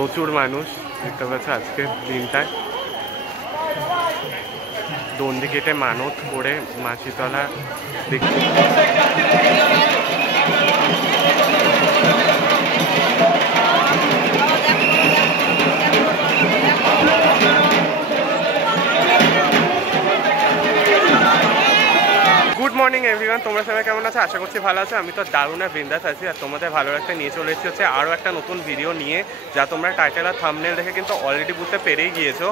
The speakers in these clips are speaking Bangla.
প্রচুর মানুষ দেখতে পাচ্ছ আজকে দিনটায়। দণ্ডি কেটে মানত করে মা শীতলা দেখতে। গুড মর্নিং এভরিওয়ান, তোমরা সবাই কেমন আছো? আশা করছি ভালো আছো। আমি তো দারুণ বিন্দাস আছি আর তোমাদের ভালো রাখতে নিয়ে চলে এসেছি হচ্ছে আরও একটা নতুন ভিডিও নিয়ে, যা তোমরা টাইটেল আর থাম্বনেল দেখে কিন্তু অলরেডি বুঝতে পেরেই গিয়েছো।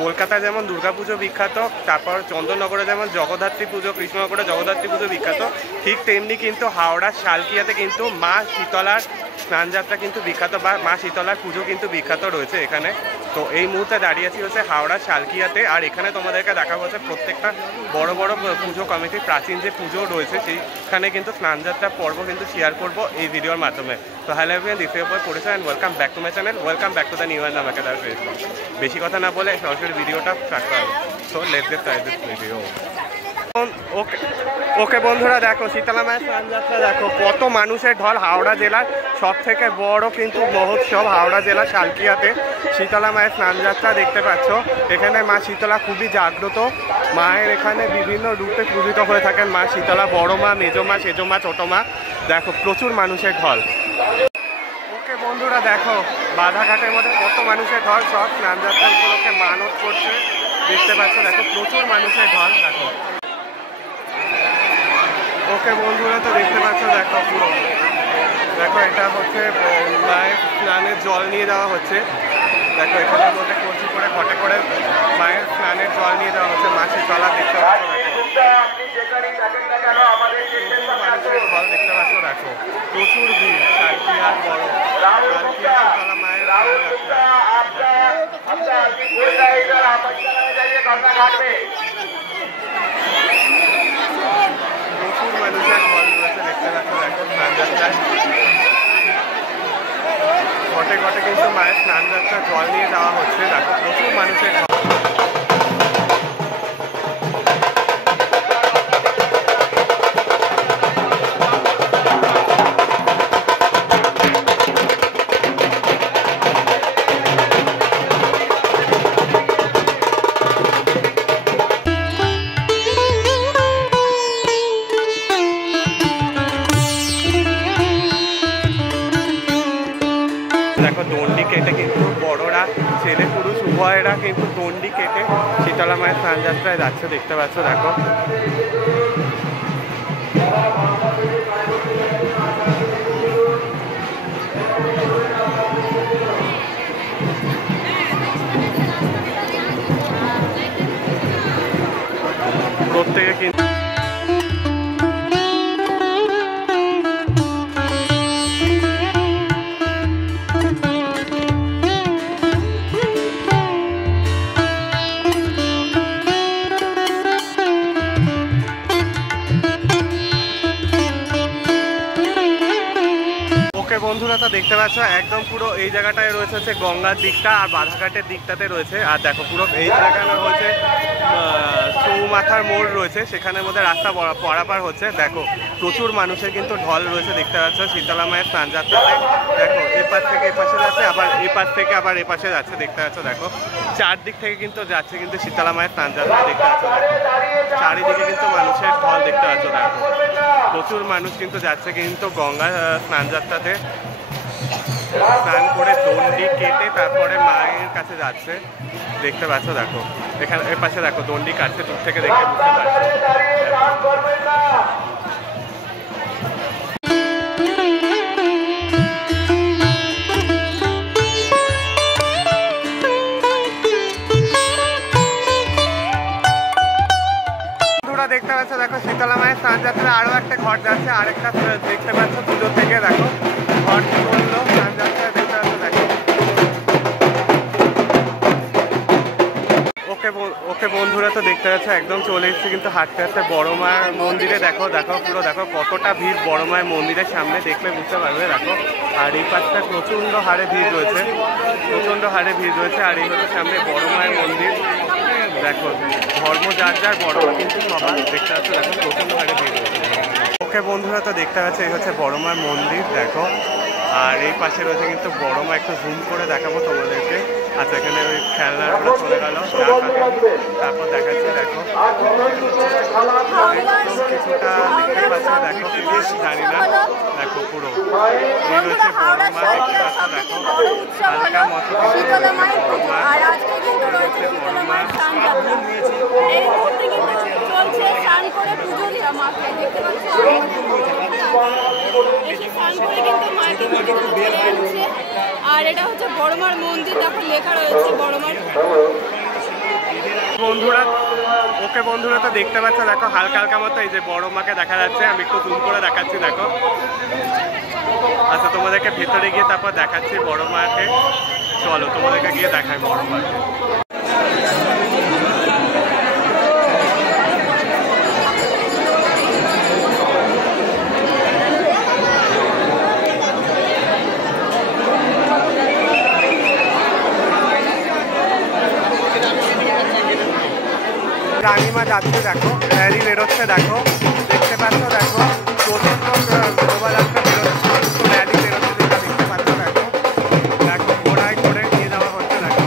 কলকাতায় যেমন দুর্গাপুজো বিখ্যাত, তারপর চন্দননগরে যেমন জগদ্ধাত্রী পুজো, কৃষ্ণনগরে জগদ্ধাত্রী পুজো বিখ্যাত, ঠিক তেমনি কিন্তু হাওড়ার শালকিয়াতে কিন্তু মা শীতলার স্নানযাত্রা কিন্তু বিখ্যাত, বা মা শীতলার পুজো কিন্তু বিখ্যাত রয়েছে এখানে। তো এই মুহূর্তে দাঁড়িয়ে আছি হচ্ছে হাওড়ার শালকিয়াতে, আর এখানে তোমাদেরকে দেখা হচ্ছে প্রত্যেকটা বড় বড় পুজো কমিটির প্রাচীন যে পুজো রয়েছে সেইখানে কিন্তু স্নানযাত্রা পর্ব কিন্তু শেয়ার করবো এই ভিডিওর মাধ্যমে। তো hello everyone, this is your পরিচয় and welcome back to my channel, welcome back to the new and আমাকে তার ফেসবুক। বেশি কথা না বলে সরাসরি ভিডিওটা স্টার্ট করা হবে। So let's get started this video. Okay বন্ধুরা, দেখো শীতলা মায়ের স্নানযাত্রা, দেখো কত মানুষের ঢল। হাওড়া জেলার সব থেকে বড় কিন্তু মহোৎসব হাওড়া জেলার শালকিয়াতে শীতলা মায়ের স্নানযাত্রা দেখতে পাচ্ছ। এখানে মা শীতলা খুবই জাগ্রত, মায়ের এখানে বিভিন্ন রূপে পূজিত হয়ে থাকেন মা শীতলা, বড় মা, মেজো মা, সেজো মা, ছোটো মা। দেখো প্রচুর মানুষের ঢল। ওকে বন্ধুরা, দেখো বাধাঘাটের মধ্যে কত মানুষের ঢল, সব স্নানযাত্রা উপলক্ষে মানত করছে দেখতে পাচ্ছ। দেখো প্রচুর মানুষের ঢল। দেখো ওকে বন্ধুরা, তো দেখতে পাচ্ছ দেখো পুরো, দেখো এটা হচ্ছে মায়ের স্নানের জল নিয়ে দেওয়া হচ্ছে। দেখো এখানের মধ্যে কলসি করে ঘটে করে মায়ের স্নানের জল নিয়ে দেওয়া হচ্ছে মা শীতলা দেখতে পাচ্ছ। মানুষের ঢল দেখতে পাচ্ছ। দেখো প্রচুর ভিড়, শালকিয়ার বড় শালকিয়া শীতলা মায়ের স্নানযাত্রা। প্রচুর মানুষের ঢল রয়েছে দেখতে পাচ্ছ। দেখো স্নানযাত্রায় ঘটে ঘটে কিন্তু মায়ের স্নানযাত্রা জল নিয়ে যাওয়া হচ্ছে। দেখো প্রচুর মানুষের ঢল। দেখো দণ্ডি কেটে কিন্তু বড়রা, ছেলে পুরুষ উভয়েরা কিন্তু দণ্ডি কেটে শীতলা মায়ের স্নানযাত্রায় যাচ্ছে দেখতে পাচ্ছ। দেখো প্রত্যেকে কিন্তু বন্ধুরা, তো দেখতে পাচ্ছ একদম পুরো এই জায়গাটায় রয়েছে হচ্ছে গঙ্গার দিকটা, আর বাধাঘাটের দিকটাতে রয়েছে। আর দেখো পুরো এই জায়গায় হচ্ছে চৌমাথার মোড় রয়েছে, সেখানের মধ্যে রাস্তা পারাপার হচ্ছে। দেখো প্রচুর মানুষের কিন্তু ঢল রয়েছে দেখতে পাচ্ছ শীতলা মায়ের স্নানযাত্রাতে। দেখো এপাশ থেকে এপাশে যাচ্ছে, আবার এপাশ থেকে আবার এপাশে যাচ্ছে দেখতে পাচ্ছ। দেখো চারদিক থেকে কিন্তু যাচ্ছে কিন্তু শীতলা মায়ের স্নানযাত্রা দেখতে পাচ্ছ। দেখো চারিদিকে কিন্তু মানুষের ঢল দেখতে পাচ্ছ। দেখো প্রচুর মানুষ কিন্তু যাচ্ছে কিন্তু গঙ্গা স্নানযাত্রাতে স্নান করে দণ্ডি কেটে তারপরে মায়ের কাছে যাচ্ছে দেখতে পাচ্ছ। দেখো এখানে এর পাশে দেখো দণ্ডি কাটছে, দূর থেকে দেখে বুঝতে পারছো। দেখতে পাচ্ছ দেখো শীতলা মায়ের স্নানযাত্রা আরও একটা ঘট যাচ্ছে, আরেকটা দেখতে পাচ্ছ পুজো থেকে। দেখো ঘট চললো স্নানযাত্রা দেখতে পাচ্ছ। দেখো ওকে বন্ধুরা, তো দেখতে পাচ্ছ একদম চলে এসেছি কিন্তু হাঁটতে হাঁটতে বড় মায়ের মন্দিরে। দেখো দেখো পুরো দেখো কতটা ভিড় বড় মায়ের মন্দিরের সামনে, দেখলে বুঝতে পারবে। দেখো আর এই পাশটা প্রচণ্ড হারে ভিড় রয়েছে, প্রচণ্ড হারে ভিড় রয়েছে। আর এই হচ্ছে সামনে বড় মায়ের মন্দির। দেখো ধর্ম যার যার, বড় মা কিন্তু সবার দেখতে পাচ্ছ। দেখো প্রচণ্ড হারে ভিড় রয়েছে। ওকে বন্ধুরা, তো দেখতে পাচ্ছ এই হচ্ছে বড় মার মন্দির। দেখো আর এই পাশে রয়েছে কিন্তু বড় মা, একটু জুম করে দেখাবো তোমাদেরকে। আচ্ছা, এখানে ওই খেলনাগুলো চলে গেল, তারপর দেখাচ্ছি। দেখো কিছুটা দেখতে পাচ্ছ, দেখো বেশ জানি না, দেখো পুরো এই রয়েছে বড় মা, দেখতে পাচ্ছ। দেখো হালকা মতো বড় মা। এই মুহূর্তে কিন্তু চলছে স্নান করে পুজো দেওয়া মাকে, দেখতে পাচ্ছ এসে স্নান করে কিন্তু মাকে পুজো দিয়ে যাচ্ছে। আর এটা হচ্ছে বড়মার মন্দির, দেখো লেখা রয়েছে বড়মার। বন্ধুরা ওকে বন্ধুরা তো দেখতে পাচ্ছ, দেখো হালকা হালকা মতো এই যে বড় মাকে দেখা যাচ্ছে। আমি একটু জুম করে দেখাচ্ছি, দেখো। আচ্ছা, তোমাদেরকে ভেতরে গিয়ে তারপর দেখাচ্ছি বড় মাকে। চলো তোমাদেরকে গিয়ে দেখাই বড় মাকে। রানীমা যাচ্ছে, দেখো র্যালি বেরোচ্ছে, দেখো দেখতে পাচ্ছ। দেখো প্রচন্ড শোভাযাত্রা বেরোচ্ছে, র্যালি বেরোচ্ছে, যেটা দেখতে পাচ্ছ। দেখো দেখো ঘোড়ায় করে নিয়ে যাওয়া হচ্ছে, দেখো।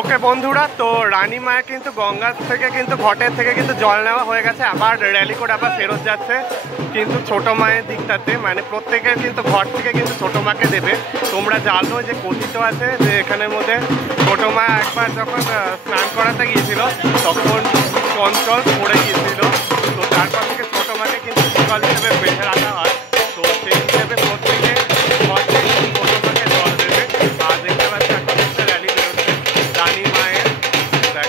ওকে বন্ধুরা, তো রানী মায়া কিন্তু গঙ্গার থেকে কিন্তু ঘটের থেকে কিন্তু জল নেওয়া হয়ে গেছে, আবার র্যালি করে আবার ফেরত যাচ্ছে কিন্তু ছোটো মায়ের দিকটাতে। মানে প্রত্যেকের কিন্তু ঘর থেকে কিন্তু ছোটো মাকে দেবে। তোমরা জানো যে কথিত আছে যে এখানের মধ্যে ছোটো মা একবার যখন স্নান করাতে গিয়েছিল তখন চঞ্চল পড়ে গিয়েছিল, তো তারপর থেকে ছোটো মাকে কিন্তু জল হিসেবে বেঁধে রাখা হয়। তো সেই হিসেবে প্রত্যেকে ঘর থেকে ছোটো মাকে জল দেবে। আর দেখতে পাচ্ছি এখন একটা র্যালি বেরোচ্ছে রানী মায়ের। দেখ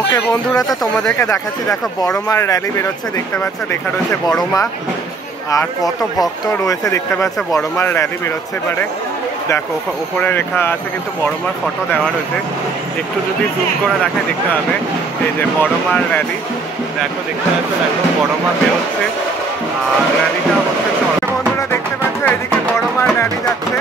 ওকে বন্ধুরা, তো তোমাদেরকে দেখাচ্ছি। দেখো বড় মার র্যালি বেরোচ্ছে, দেখতে পাচ্ছ লেখা রয়েছে বড় মা। আর কত ভক্ত রয়েছে দেখতে পাচ্ছ, বড় মার র্যালি বেরোচ্ছে। এবারে দেখো ওপরে লেখা আছে কিন্তু বড় মার ফটো দেওয়া রয়েছে। একটু যদি জুম করে দেখে দেখতে হবে এই যে বড় মার র্যালি। দেখো দেখতে পাচ্ছ, দেখো বড় মা বেরোচ্ছে আর র্যালিটা হচ্ছে। বন্ধুরা দেখতে পাচ্ছ এদিকে বড় মার র্যালি যাচ্ছে।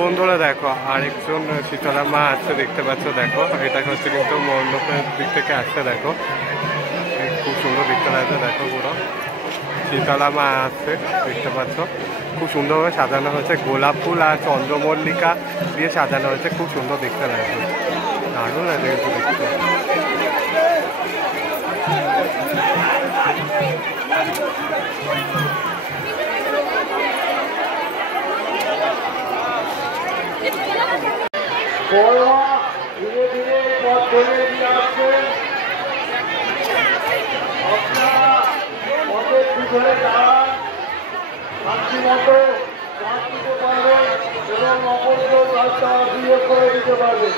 বন্ধুরা দেখো আরেকজন শীতলা মা আসছে দেখতে পাচ্ছ, দেখো এটা হচ্ছে কিন্তু মণ্ডপের দিক থেকে আসছে, দেখো খুব সুন্দর দেখতে লাগছে, দেখো পুরো শীতলা মা আসছে দেখতে পাচ্ছ, খুব সুন্দরভাবে সাজানো হয়েছে, গোলাপ ফুল আর চন্দ্রমল্লিকা দিয়ে সাজানো হয়েছে, খুব সুন্দর দেখতে লাগছে, দারুণ লাগে কিন্তু দেখতে। ধীরে ধীরে পথ ধরে দিয়ে আসছেন, আপনারা পথের পিছনে দাঁড়ান, শান্তি মতো কাজ দিতে পারবেন এবং অপরকেও কাজটা সুযোগ করে দিতে পারবেন।